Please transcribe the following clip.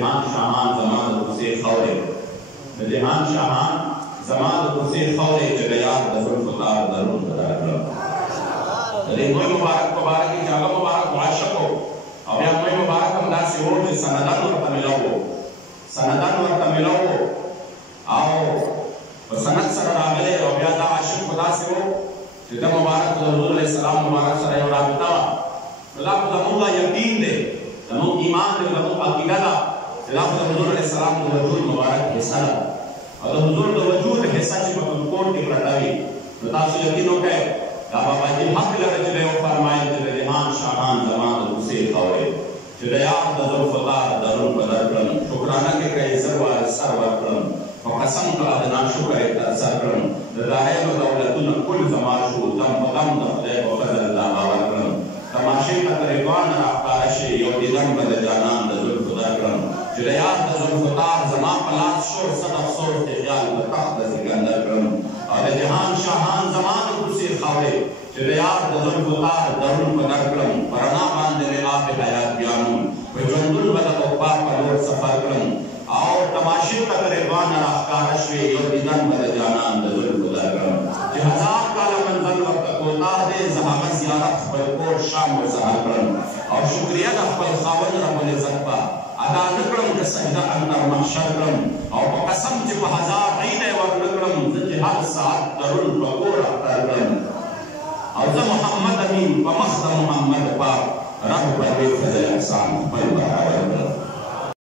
جهان شاهان زما د کوڅې خاورې د جهان شاهان زما د کوڅې خاورې چې د یار د زلفو تار درون ته درکړم د دې موی مبارک په باره کې چې هغه مبارک معاشق و او بیا موی مبارک هم داسې و چې سندان ورته میلاو و سندان ورته میلاو و او په سند سره راغلی او بیا دا عاشق خو داسې و چې د مبارک د حضور علیه السلام مبارک سره یو رابطه وه نو دا خو زمونږ یقین دی زمونږ ایمان دی زمونږ عقیده ده چې دا خو د حضور علیه السلام د وجود مبارک حصه ده او د حضور د وجود حصه چې په کوم کور کې پرته وي نو تاسو یقین وکړئ دا بابا جي حق لري چې دی وفرمایل چې د جهان شاهان زما د کوڅې خاورې چې د یار د زلفو تار درون په درکړم شکرانه کې کوي زر وارې سر ورکړم په قسم کړه د ناشکر یې تر سر کړم د دایمو دولتونو کل زما شو دم په دم د خدای په فضل دا باور کړم تماشې ته ترېبان راښکاره شي یو دیدن به د جانان د زلفو درکړم چې د یار د زلفو تار زما په لاس شور صد افسوس د خیال په تخت د سکندر کړم او د جهان شاهان زما د کوڅې خاورې چې د یار د زلفو تار درون په درکړم په رڼا باندې مې آب حیات بیانوم په ژوندون به د عقبا په لور سفر کړم او تماشې ته ترېبان راښکاره شوې یو دیدن به د جانان د زلفو درکړم چې هزار کاله منزل ورته کوتاه دی زه هغه زیارت خپل کور شام ورسهر کړم او شکریه د خپل خاوند رب العزت به ادا نه کړم که سجده اندر محشر کړم او په قسم چې په هزار عید یې ورنه کړم زه چې هر ساعت درون په کور اختر کړم او زه محمد امین په مخ د محمد پاک رب پر دې فضل احسان خپل برابر